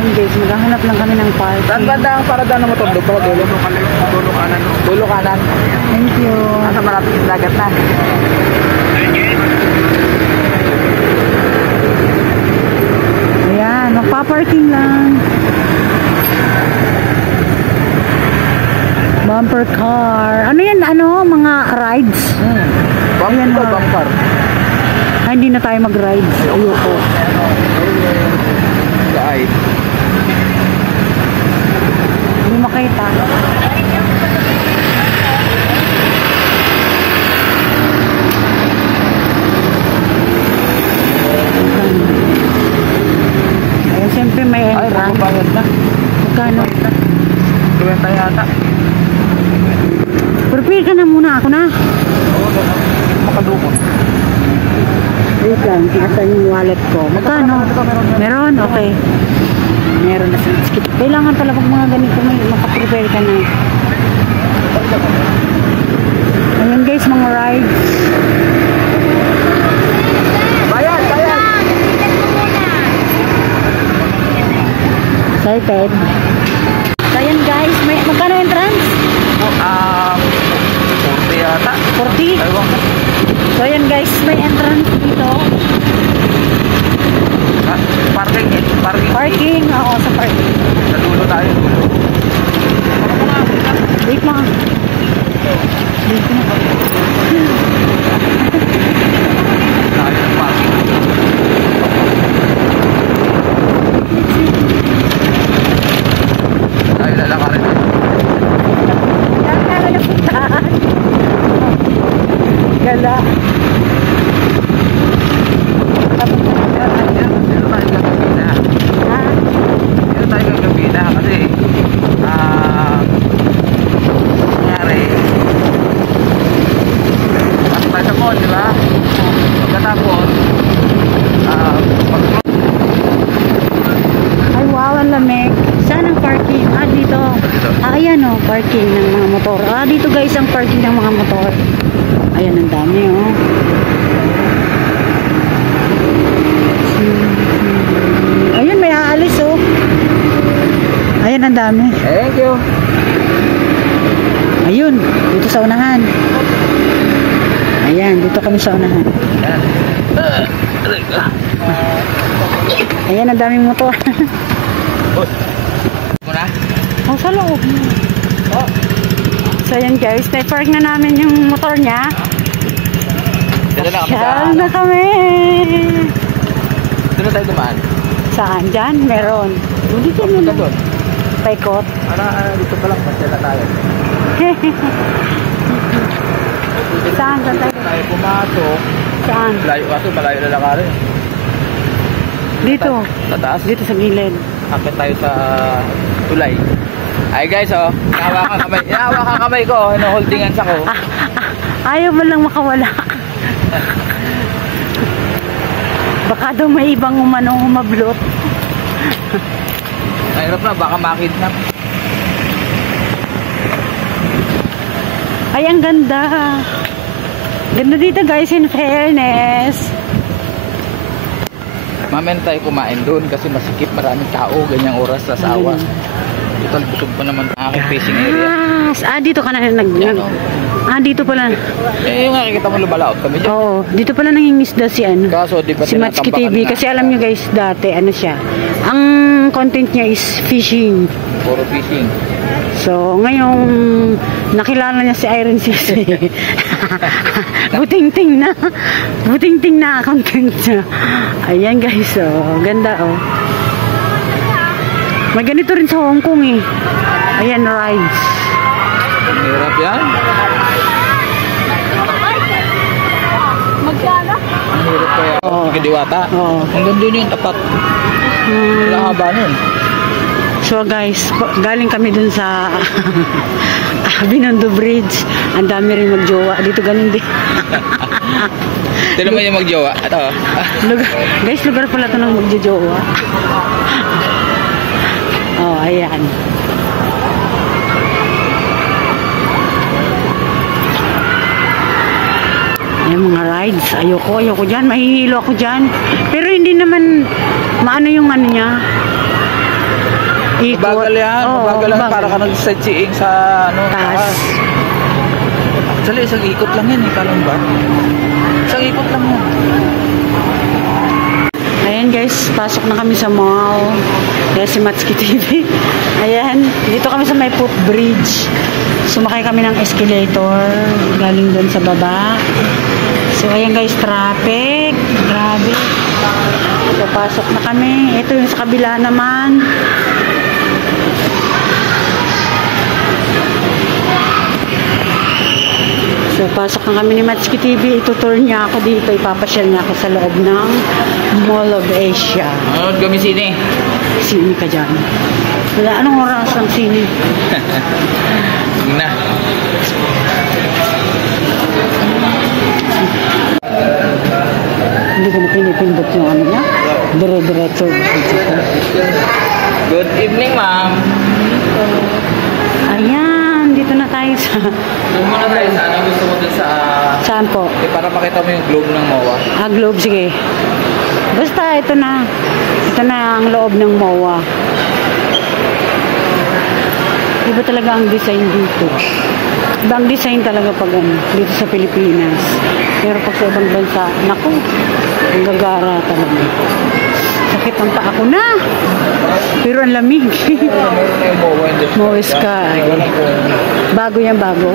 Ayun guys, maghahanap lang kami ng park. Saan ba ang parada ng motor? Dulo kanan. Dulo kanan. Thank you. Nasa malapit yung dagat na. Ayan, magpa-parking lang. Bumper car. Ano yan? Ano? Mga rides? Ayan, bumper. Ay, hindi na tayo mag-rides. Ayoko. Ay. Hindi makita. Ayan, siyempre may entrance. Ay, magbayad na. Magkano? 20 yata. Prepare ka na muna. Ako na. Oo, makadukot. Wait lang, tinasal yung wallet ko. Magkano? Meron? Okay. Meron na sa skip. Kailangan pala pag mga ganito may makaprepare ka na. Ayan guys, mga rides. Bayan, bayan! Excited. So ayan guys, may magkano entrance? 40 yata. 40? Ewan ko. So ayan guys, may entrance dito. Parking eh. Parking, oo, sa parking. Sa dulo tayo, dulo. Wait lang. Wait na. Tayo ng parking. Tayo lalakarin. Kaya na puntahan. Gala. Parking ng mga motor. Dito guys ang parking ng mga motor. Ayan, ang dami oh. Ayun, may aalis oh. Ayan, ang dami. Thank you. Ayun, dito sa unahan. Ayan, dito kami sa unahan. Ayan, ang daming motor. Muna? Oh, sa loob. Oh. So ayan guys, na-park na namin yung motor niya. Pasyal na kami. Doon na tayo dumaan. Saan? Diyan? Meron. Dito na doon. Paikot. Dito pa lang, pasyal na tayo. Saan? Saan tayo? Tayo pumasok. Saan? Malayo kaso, malayo na lakarin. Dito. Sa taas? Dito sa gilid. Akit tayo sa tulay. Ay guys, oh, inahawakan kamay ko, hinuholdingan sa ko. Ayaw mo lang makawala. Baka daw may ibang umanong humablot. Mahirap na, baka makidnap. Ay, ang ganda. Ganda dito guys, in fairness. Mamaya tayo kumain doon kasi masikip, maraming tao, ganyang oras sa sawa. Total, busog pa naman ang aking facing area. Dito ka na dito pala. Yung nakikita mo lumalaot kami dyan. Oo, dito pala nangingisda si ano. Kaso, di ba si Matsuki TV. Kasi alam nyo guys, dati ano siya. Ang content niya is fishing. Puro fishing. So, ngayong nakilala niya si Iron Sisi. Buting-ting na. Buting-ting na content niya. Ayan guys, oh. Ganda oh. May ganito rin sa Hong Kong eh. Ayan, rides. Ang hirap yan. Magkala? Ang hirap kaya. Sige, Diwata. Hanggang doon yung tapat. Wala haba nun. So guys, galing kami dun sa Binondo Bridge. Ang dami rin magjowa. Dito ganun din. Ito naman yung magjowa. Ito. Guys, lugar pala ito ng magjojowa. Oh, ayan. Ayan mga rides. Ayoko dyan. Mahihilo ako dyan. Pero hindi naman maano yung ano niya. Ikot. Mabagal yan. Oo, Mabagal lang. mabagal. Para ka nag-sightseeing sa ano, Taas. Actually, isang ikot lang yan. Kalong ba? Isang ikot lang yan. Ayan guys, pasok na kami sa mall. Kaya si Matsuki TV. Ayan, dito kami sa may footbridge. Sumakay kami ng escalator. Galing doon sa baba. So ayan guys, traffic. Grabe. So pasok na kami. Ito yung sa kabila naman. So, pasok na kami ni Matsuki TV. Itutour niya ako dito. Ipapasyal niya ako sa loob ng Mall of Asia. Manood kami sine. Sini ka dyan. Wala, anong oras ang sini? Sige na. Hindi ko na pinipindot yung ano niya. Dire-diretso. Good evening, ma'am. Ayan, dito na tayo sa... Doon muna tayo sa ano. Gusto mo dun sa... Saan po? para makita mo yung globe ng MOA. Globe, sige. Basta, ito na. Ito na ang loob ng MOA. Iba talaga ang design dito. Ibang design talaga pag ano, dito sa Pilipinas. Pero pag sa ibang bansa, naku, ang gagara talaga. Sakit ang paa ko na. Pero ang lamig. Meron na yung MOA. MOA Sky. Bago yan, bago.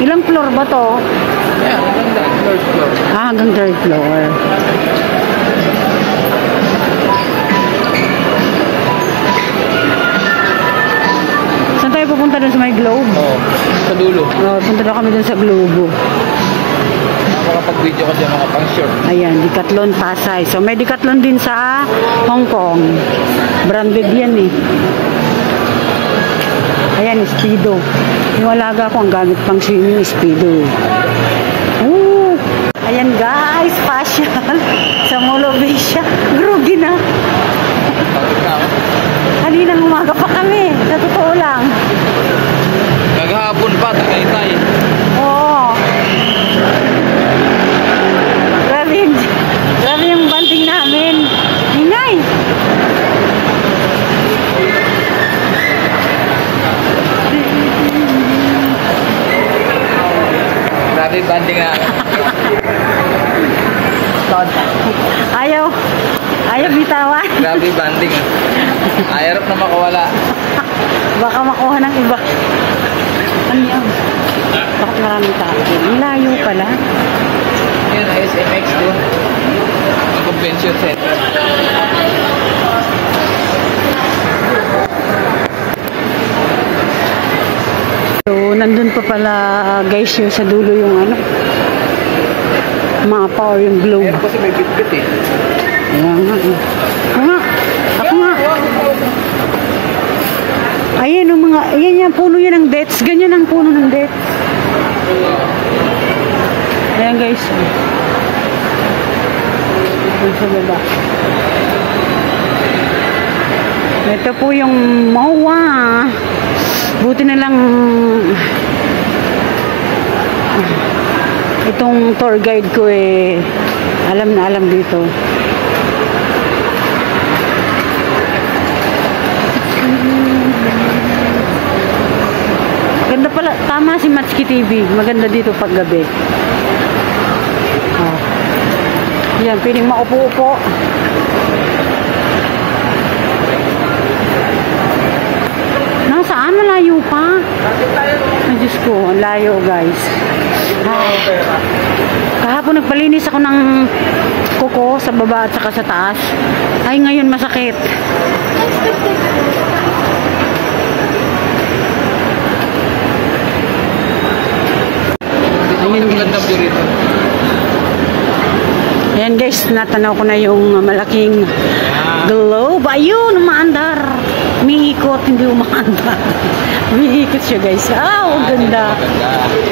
Ilang floor ba to? Yeah, maganda. Third floor. Hanggang third floor. Saan tayo pupunta dun sa may globe? Oo. Sa dulo. Punta na kami dun sa globo. Makapag-video kasi mga pang-short. Ayan, Decathlon Pasay. So may Decathlon din sa Hong Kong. Branded yan eh. Ayan, Speedo. Yung alaga ko, ang gamit pang swimming, Speedo. Ooh! Ayan guys, fashion sa Mall of Asia. Grugi na. Bakit na ako? Kaninang umaga pa kami. Sa totoo lang. Naghahapon pa, Tagaytay. Oo. Grabe yung banding namin. Hinay! Grabe banding na. Ayaw. Ayaw bitawan. Grabe banding. Ayarap na makawala. Baka makuha ng iba. Ano yan? Bakit maraming tao? Ang layo pala. Yun, SMX doon. Ang convention center. So, nandun pa pala guys yung sa dulo yung ano mapa or yung globe. Meron kasi may bit-bit eh. Ayan nga eh. Ako nga. Ako nga. Ayan yung mga, ayan yung puno yan ng dates. Ganyan ang puno ng dates. Ayan guys. Ayan sa baba. Ito po yung MOA. Buti na lang itong tour guide ko eh alam na alam dito. Ganda pala, tama si Matsuki TV, maganda dito pag gabi. Oh. Yan, piling maupo-upo. Nasaan? Malayo pa. Ay, Diyos ko, ang layo guys. Ay. Kahapon nagpalinis ako ng kuko sa baba at saka sa taas. Ay, ngayon masakit. Ayun, maganda view rito. Ayan guys, natanaw ko na yung malaking globe. Ayun, umaandar. Umiikot, hindi umaandar. Umiikot siya guys. Ang ganda.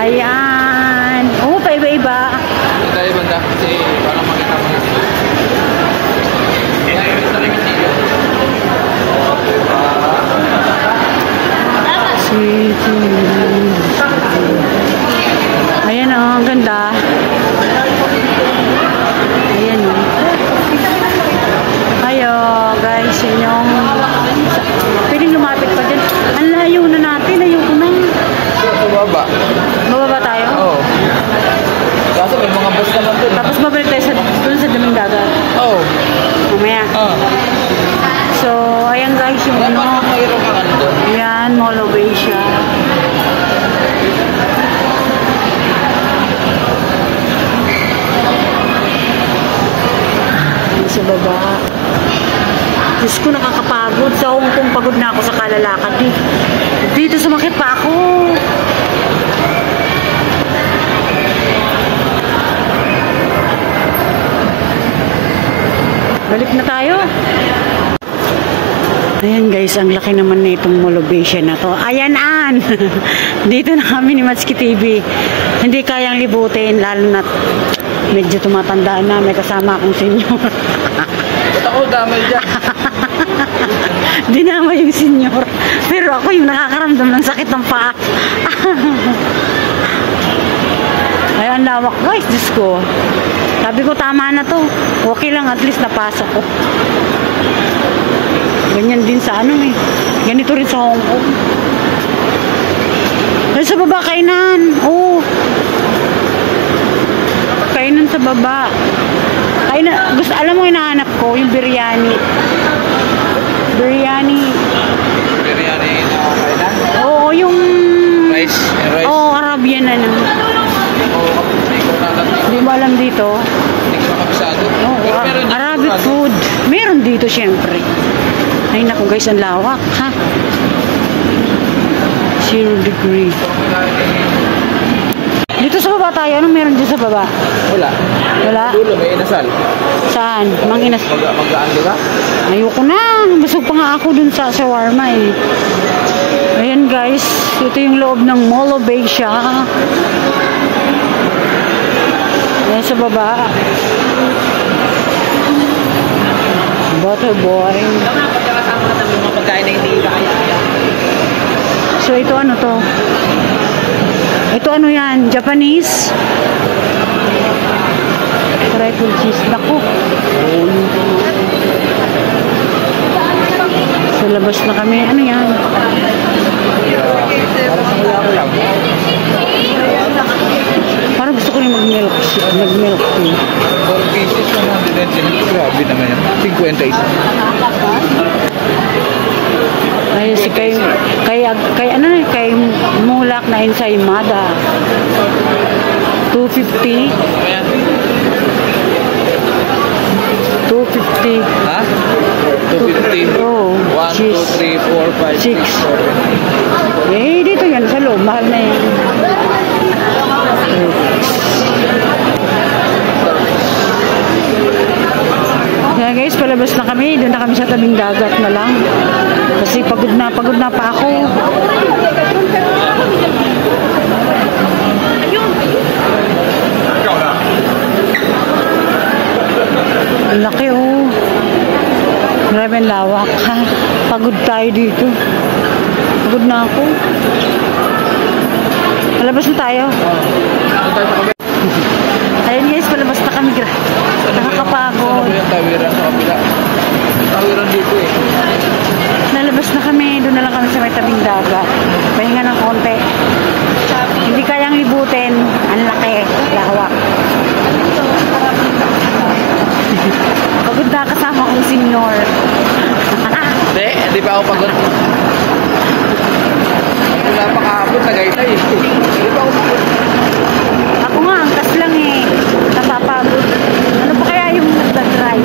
Ayan. Oh, paiba-iba. Ito tayo banda kasi parang makita mo na sila. Ito rin yung sila. Ayan oh, ang ganda. Ayan oh. Ayo. sa baba. Diyos ko, nakakapagod. Sa Hong Kong, pagod na ako sa kalalakad. Dito sumakit pa ako. Balik na tayo. Ayan guys, ang laki naman na itong molobation na to. Ayan, Ann! Dito na kami ni Matsuki TV. Hindi kayang libutin, lalo na medyo tumatanda na. May kasama akong senyor. Ba't ako damay dyan? Dinama yung senyor. Pero ako yung nakakaramdam ng sakit ng paa. Ayan, lawak guys, Diyos ko. Sabi ko, tama na to. Okay lang, at least napasok ko. Ganyan din sa ano eh. Ganito rin sa Hong Kong. Ay, sa baba, kainan. Oo. Kainan sa baba. Kainan. Gusto, alam mo, hinahanap ko, yung biryani. Biryani. Biryani na kainan? Oo, yung... Rice? Rice? Oo, Arabian na naman. Hindi ko na alam. Hindi mo alam dito? Hindi ko makabisado. Oo, Pero meron dito Arabic sigurado. food. Meron dito, syempre. Ay, naku guys, ang lawak, ha? 0 degree. Dito sa baba tayo, anong meron dyan sa baba? Wala. Wala? Dulo, may inasal. Saan? Manginas. Magaan, di ba? Ayoko na. Busog pa nga ako dun sa shawarma eh. Ayan guys, ito yung loob ng Mall of Asia. Ayan sa baba. Butter boy. So ito ano to? Ito ano yan? Japanese? Triple cheese. Naku. Sa labas na kami. Ano yan? Parang gusto ko rin mag-milk tea. 4 pieces, 110. Grabe naman yan. 50 isa. Ay, si kay ano na, kay mulak na ensaymada. 250. 250. Ha? 250. Oh, 1, 2, 3, 4, 5, 6. 6. Eh, dito yan sa loob. Mahal na yan. Kaya guys, palabas na kami. Doon na kami sa tabing dagat na lang. Kasi pagod na pa ako. Ang laki oh. Grabe ang lawak ha. Pagod tayo dito. Pagod na ako. Palabas na tayo. Ayun guys, palabas na kami. Nakakapagod. Yung tawiran sa kabila. Tawiran dito eh. Nalabas na kami. Doon na lang kami sa may tabing dagat. Pahinga ng konti. Hindi kayang libutin. Ang laki. Lawak. Pagod na kasama kong senyor. Hindi pa ako pagod. Wala pa kahapon, nagaytay. Hindi pa ako pagod. Ako nga, angkas lang eh. Napapagod. Ano pa kaya yung nagdadrive?